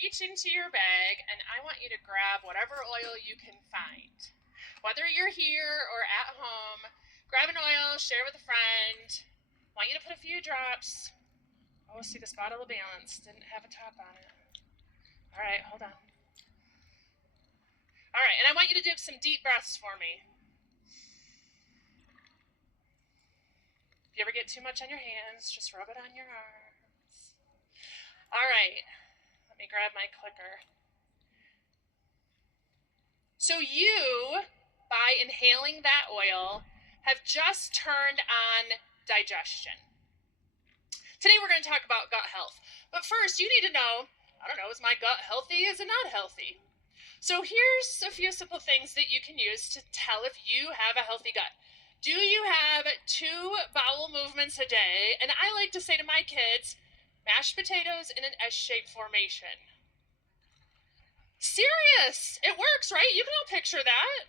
Reach into your bag and I want you to grab whatever oil you can find. Whether you're here or at home, grab an oil, share with a friend. I want you to put a few drops. Oh, see, this bottle of balance didn't have a top on it. All right, hold on. All right, and I want you to do some deep breaths for me. If you ever get too much on your hands, just rub it on your arms. All right, let me grab my clicker. So you, by inhaling that oil, have just turned on digestion. Today we're going to talk about gut health. But first, you need to know, I don't know, is my gut healthy? Is it not healthy? So here's a few simple things that you can use to tell if you have a healthy gut. Do you have 2 bowel movements a day? And I like to say to my kids, mashed potatoes in an S-shaped formation. Serious! It works, right? You can all picture that.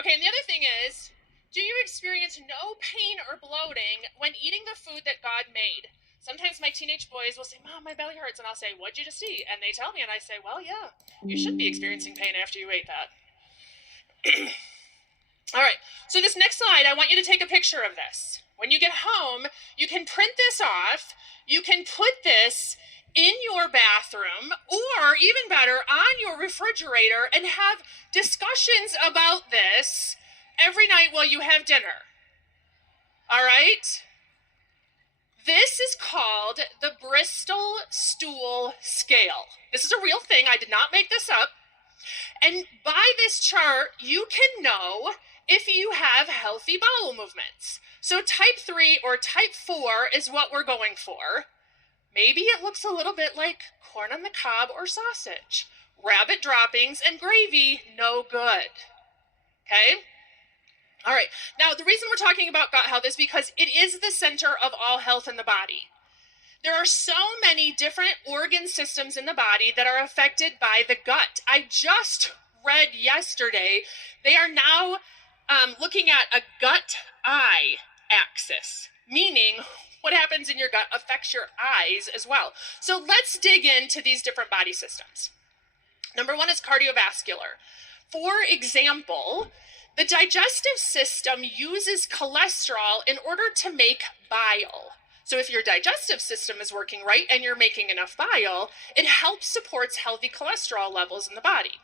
Okay, and the other thing is, do you experience no pain or bloating when eating the food that God made? Sometimes my teenage boys will say, Mom, my belly hurts. And I'll say, what'd you just eat? And they tell me, and I say, well, yeah, you should be experiencing pain after you ate that. All right, so this next slide, I want you to take a picture of this. When you get home, you can print this off. You can put this in your bathroom, or even better, on your refrigerator, and have discussions about this every night while you have dinner. All right? This is called the Bristol Stool Scale. This is a real thing. I did not make this up. And by this chart, you can know if you have healthy bowel movements. So type 3 or type 4 is what we're going for. Maybe it looks a little bit like corn on the cob or sausage. Rabbit droppings and gravy, no good. Okay? All right. Now, the reason we're talking about gut health is because it is the center of all health in the body. There are so many different organ systems in the body that are affected by the gut. I just read yesterday, they are now looking at a gut-eye axis, meaning what happens in your gut affects your eyes as well. So let's dig into these different body systems. Number 1 is cardiovascular. For example, the digestive system uses cholesterol in order to make bile. So if your digestive system is working right and you're making enough bile, it helps supports healthy cholesterol levels in the body.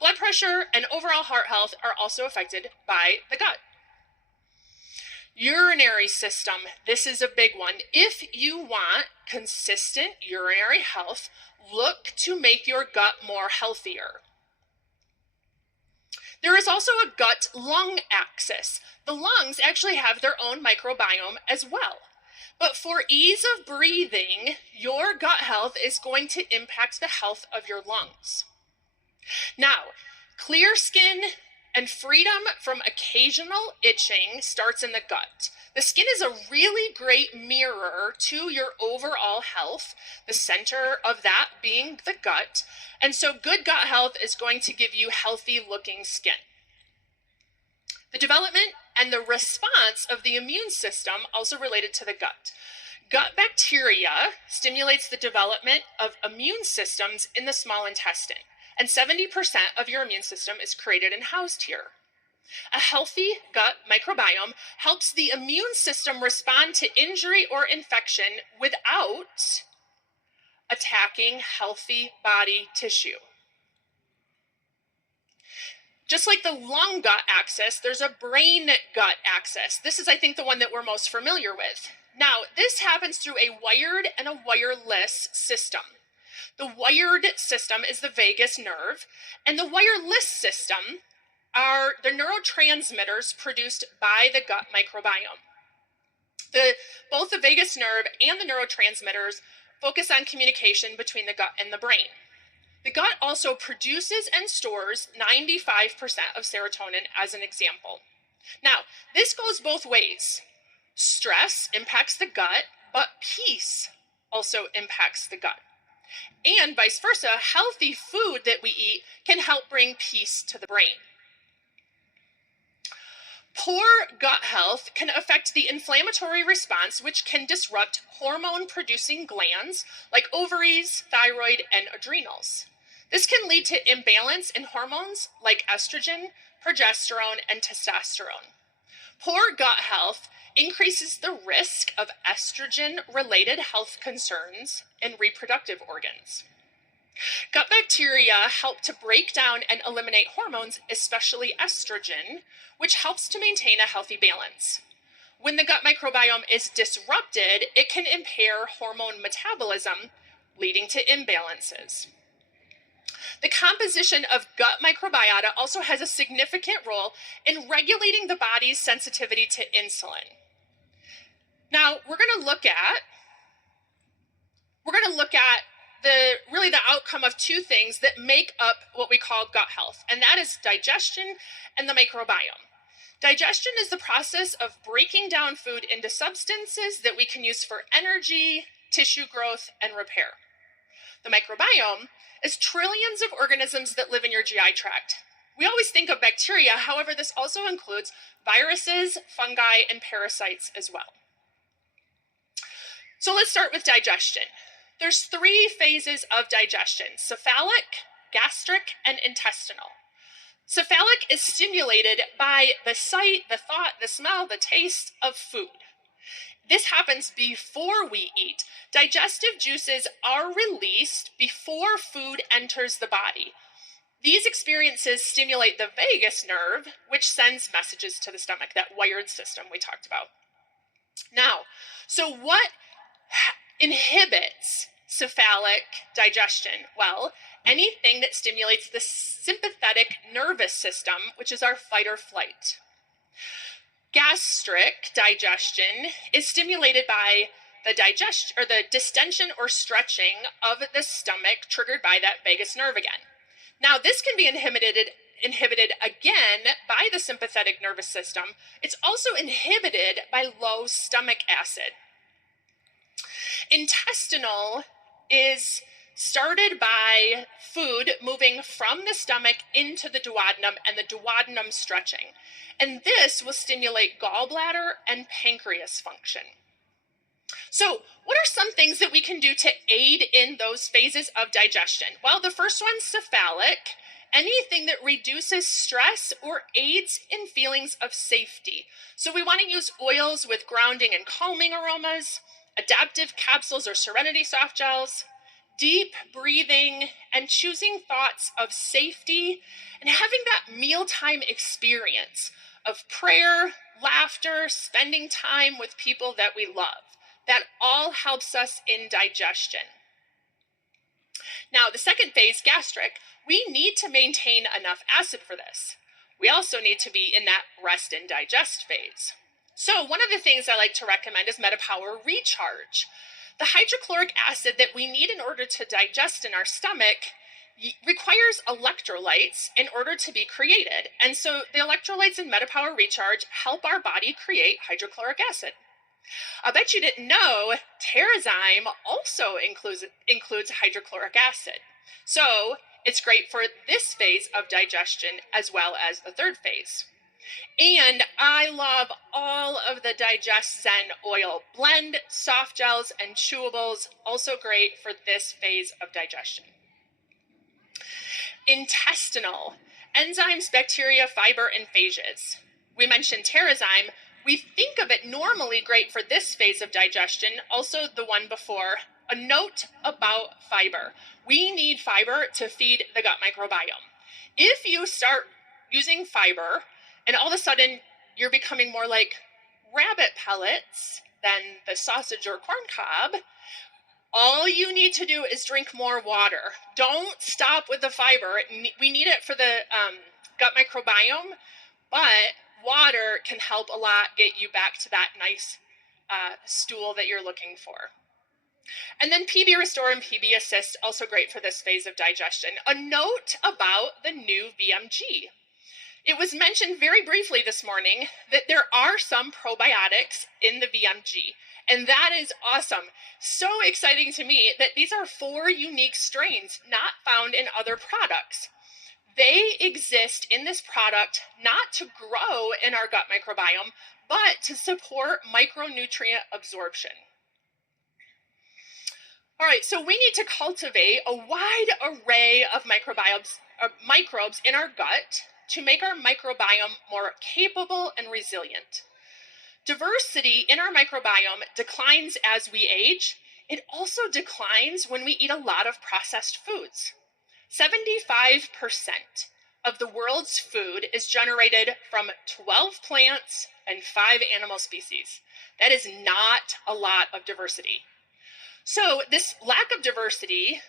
Blood pressure and overall heart health are also affected by the gut. Urinary system, this is a big one. If you want consistent urinary health, look to make your gut more healthier. There is also a gut-lung axis. The lungs actually have their own microbiome as well. But for ease of breathing, your gut health is going to impact the health of your lungs. Now, clear skin and freedom from occasional itching starts in the gut. The skin is a really great mirror to your overall health, the center of that being the gut. And so good gut health is going to give you healthy looking skin. The development and the response of the immune system also related to the gut. Gut bacteria stimulates the development of immune systems in the small intestine, and 70% of your immune system is created and housed here. A healthy gut microbiome helps the immune system respond to injury or infection without attacking healthy body tissue. Just like the lung gut axis, there's a brain gut axis. This is, I think, the one that we're most familiar with. Now, this happens through a wired and a wireless system. The wired system is the vagus nerve, and the wireless system are the neurotransmitters produced by the gut microbiome. Both the vagus nerve and the neurotransmitters focus on communication between the gut and the brain. The gut also produces and stores 95% of serotonin, as an example. Now, this goes both ways. Stress impacts the gut, but peace also impacts the gut. And vice versa, healthy food that we eat can help bring peace to the brain. Poor gut health can affect the inflammatory response, which can disrupt hormone-producing glands like ovaries, thyroid, and adrenals. This can lead to imbalance in hormones like estrogen, progesterone, and testosterone. Poor gut health increases the risk of estrogen-related health concerns in reproductive organs. Gut bacteria help to break down and eliminate hormones, especially estrogen, which helps to maintain a healthy balance. When the gut microbiome is disrupted, it can impair hormone metabolism, leading to imbalances. The composition of gut microbiota also has a significant role in regulating the body's sensitivity to insulin. Now, we're going to look at the outcome of two things that make up what we call gut health, and that is digestion and the microbiome. Digestion is the process of breaking down food into substances that we can use for energy, tissue growth, and repair. The microbiome is trillions of organisms that live in your GI tract. We always think of bacteria, however, this also includes viruses, fungi, and parasites as well. So let's start with digestion. There's 3 phases of digestion: cephalic, gastric, and intestinal. Cephalic is stimulated by the sight, the thought, the smell, the taste of food. This happens before we eat. Digestive juices are released before food enters the body. These experiences stimulate the vagus nerve, which sends messages to the stomach, that wired system we talked about. Now, so what inhibits cephalic digestion? Well, anything that stimulates the sympathetic nervous system, which is our fight or flight. Gastric digestion is stimulated by the distension or stretching of the stomach, triggered by that vagus nerve again. Now, this can be inhibited again by the sympathetic nervous system. It's also inhibited by low stomach acid. Intestinal is started by food moving from the stomach into the duodenum and the duodenum stretching. And this will stimulate gallbladder and pancreas function. So, what are some things that we can do to aid in those phases of digestion? Well, the first one's cephalic. Anything that reduces stress or aids in feelings of safety. So we want to use oils with grounding and calming aromas, adaptive capsules or serenity soft gels, deep breathing, and choosing thoughts of safety, and having that mealtime experience of prayer, laughter, spending time with people that we love. That all helps us in digestion. Now, the second phase, gastric, we need to maintain enough acid for this. We also need to be in that rest and digest phase. So one of the things I like to recommend is MetaPower Recharge. The hydrochloric acid that we need in order to digest in our stomach requires electrolytes in order to be created. And so the electrolytes in MetaPower Recharge help our body create hydrochloric acid. I bet you didn't know Terrazyme also includes hydrochloric acid. So it's great for this phase of digestion as well as the third phase. And I love all of the Digest Zen oil blend, soft gels, and chewables, also great for this phase of digestion. Intestinal, enzymes, bacteria, fiber, and phages. We mentioned Terrazyme. We think of it normally great for this phase of digestion, also the one before. A note about fiber. We need fiber to feed the gut microbiome. If you start using fiber and all of a sudden you're becoming more like rabbit pellets than the sausage or corn cob, all you need to do is drink more water. Don't stop with the fiber. We need it for the gut microbiome, but water can help a lot get you back to that nice stool that you're looking for. And then PB Restore and PB Assist, also great for this phase of digestion. A note about the new VMG. It was mentioned very briefly this morning that there are some probiotics in the VMG, and that is awesome. So exciting to me that these are 4 unique strains not found in other products. They exist in this product not to grow in our gut microbiome, but to support micronutrient absorption. All right, so we need to cultivate a wide array of microbes in our gut to make our microbiome more capable and resilient. Diversity in our microbiome declines as we age. It also declines when we eat a lot of processed foods. 75% of the world's food is generated from 12 plants and 5 animal species. That is not a lot of diversity. So this lack of diversity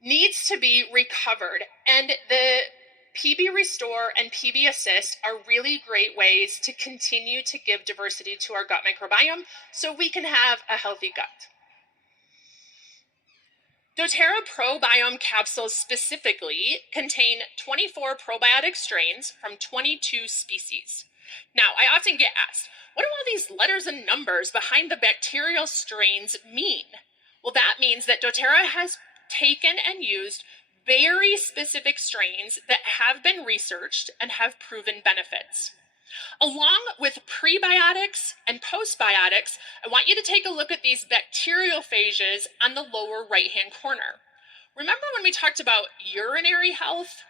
needs to be recovered, and the PB Restore and PB Assist are really great ways to continue to give diversity to our gut microbiome so we can have a healthy gut. doTERRA Probiome capsules specifically contain 24 probiotic strains from 22 species. Now, I often get asked, what do all these letters and numbers behind the bacterial strains mean? Well, that means that doTERRA has taken and used very specific strains that have been researched and have proven benefits. Along with prebiotics and postbiotics, I want you to take a look at these bacteriophages on the lower right-hand corner. Remember when we talked about urinary health?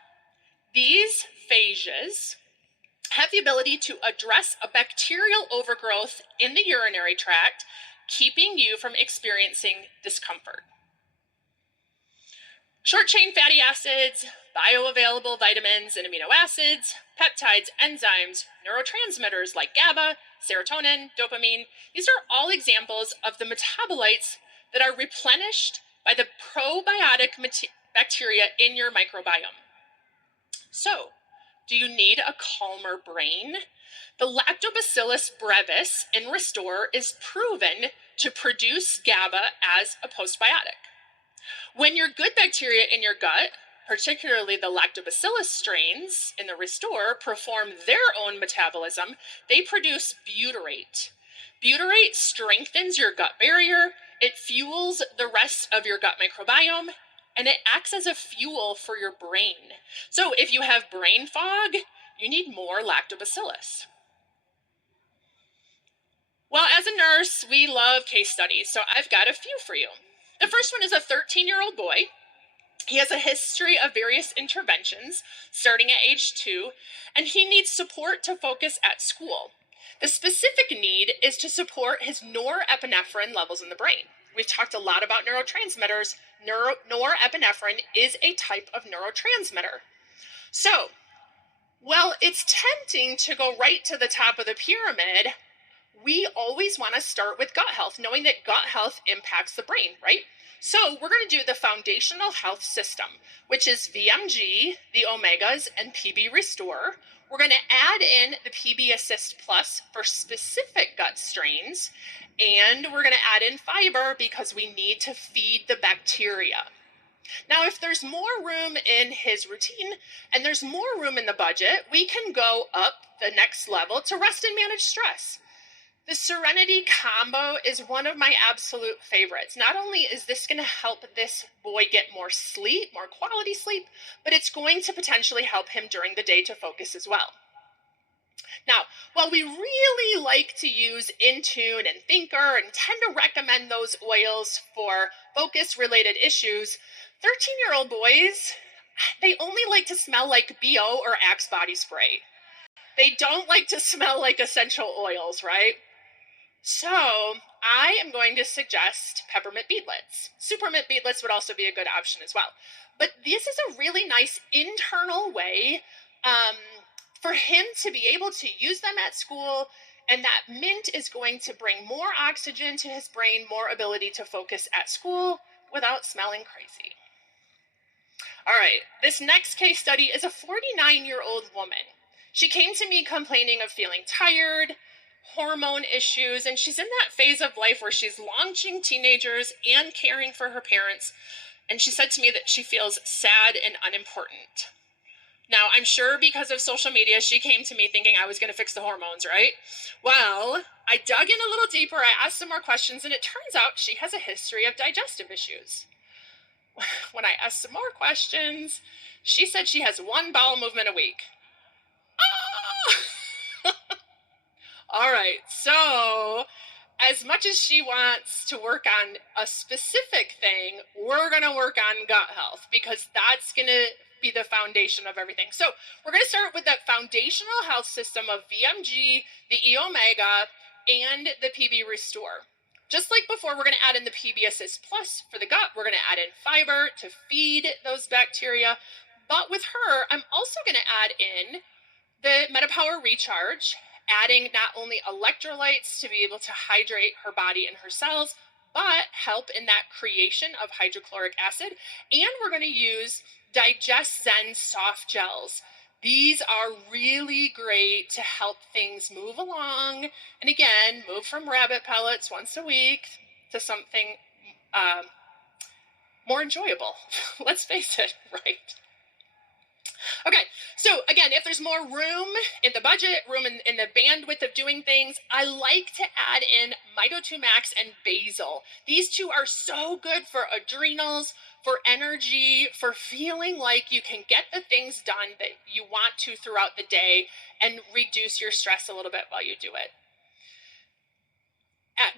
These phages have the ability to address a bacterial overgrowth in the urinary tract, keeping you from experiencing discomfort. Short-chain fatty acids, bioavailable vitamins and amino acids, peptides, enzymes, neurotransmitters like GABA, serotonin, dopamine. These are all examples of the metabolites that are replenished by the probiotic bacteria in your microbiome. So, do you need a calmer brain? The Lactobacillus brevis in Restore is proven to produce GABA as a postbiotic. When your good bacteria in your gut, particularly the lactobacillus strains in the Restore, perform their own metabolism, they produce butyrate. Butyrate strengthens your gut barrier, it fuels the rest of your gut microbiome, and it acts as a fuel for your brain. So if you have brain fog, you need more lactobacillus. Well, as a nurse, we love case studies, so I've got a few for you. The first one is a 13-year-old boy. He has a history of various interventions starting at age 2, and he needs support to focus at school. The specific need is to support his norepinephrine levels in the brain. We've talked a lot about neurotransmitters. Norepinephrine is a type of neurotransmitter. So, while it's tempting to go right to the top of the pyramid, we always want to start with gut health, knowing that gut health impacts the brain, right? So we're going to do the foundational health system, which is VMG, the omegas, and PB Restore. We're going to add in the PB Assist Plus for specific gut strains, and we're going to add in fiber because we need to feed the bacteria. Now, if there's more room in his routine and there's more room in the budget, we can go up the next level to rest and manage stress. The Serenity combo is one of my absolute favorites. Not only is this going to help this boy get more sleep, more quality sleep, but it's going to potentially help him during the day to focus as well. Now, while we really like to use Intune and Thinker and tend to recommend those oils for focus-related issues, 13-year-old boys, they only like to smell like BO or Axe body spray. They don't like to smell like essential oils, right? So I am going to suggest peppermint beadlets. Supermint beadlets would also be a good option as well. But this is a really nice internal way for him to be able to use them at school, and that mint is going to bring more oxygen to his brain, more ability to focus at school without smelling crazy. All right, this next case study is a 49-year-old woman. She came to me complaining of feeling tired, hormone issues, and she's in that phase of life where she's launching teenagers and caring for her parents, and she said to me that she feels sad and unimportant. Now, I'm sure because of social media, she came to me thinking I was going to fix the hormones, right? Well, I dug in a little deeper, I asked some more questions, and it turns out she has a history of digestive issues. when I asked some more questions, she said she has one bowel movement a week. Ah! All right, so as much as she wants to work on a specific thing, we're going to work on gut health because that's going to be the foundation of everything. So we're going to start with that foundational health system of VMG, the E Omega, and the PB Restore. Just like before, we're going to add in the PB Assist Plus for the gut. We're going to add in fiber to feed those bacteria. But with her, I'm also going to add in the MetaPower Recharge, adding not only electrolytes to be able to hydrate her body and her cells, but help in that creation of hydrochloric acid. And we're going to use Digest Zen soft gels. These are really great to help things move along. And again, move from rabbit pellets once a week to something more enjoyable. Let's face it, right? Okay, so again, if there's more room in the budget, room in the bandwidth of doing things, I like to add in Mito2 Max and Basil. These two are so good for adrenals, for energy, for feeling like you can get the things done that you want to throughout the day and reduce your stress a little bit while you do it.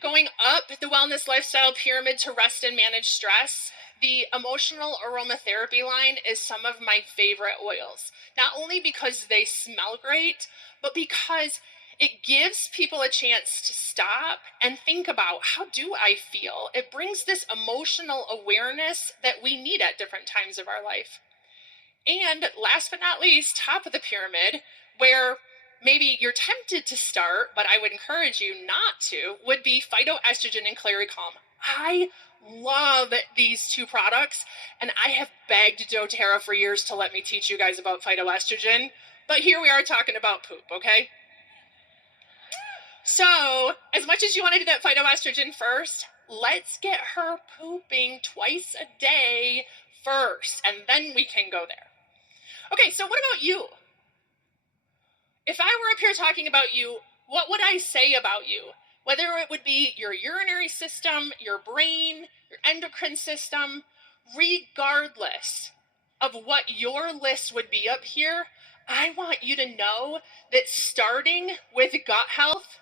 Going up the wellness lifestyle pyramid to rest and manage stress, the emotional aromatherapy line is some of my favorite oils. Not only because they smell great, but because it gives people a chance to stop and think about, how do I feel? It brings this emotional awareness that we need at different times of our life. And last but not least, top of the pyramid, where maybe you're tempted to start, but I would encourage you not to, would be phytoestrogen and Claricalm. I love these two products, and I have begged doTERRA for years to let me teach you guys about phytoestrogen, but here we are talking about poop, okay? So, as much as you want to do that phytoestrogen first, let's get her pooping twice a day first, and then we can go there. Okay, so what about you? If I were up here talking about you, what would I say about you? Whether it would be your urinary system, your brain, your endocrine system, regardless of what your list would be up here, I want you to know that starting with gut health,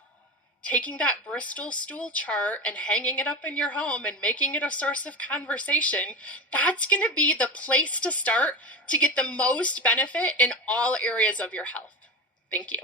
taking that Bristol stool chart and hanging it up in your home and making it a source of conversation, that's going to be the place to start to get the most benefit in all areas of your health. Thank you.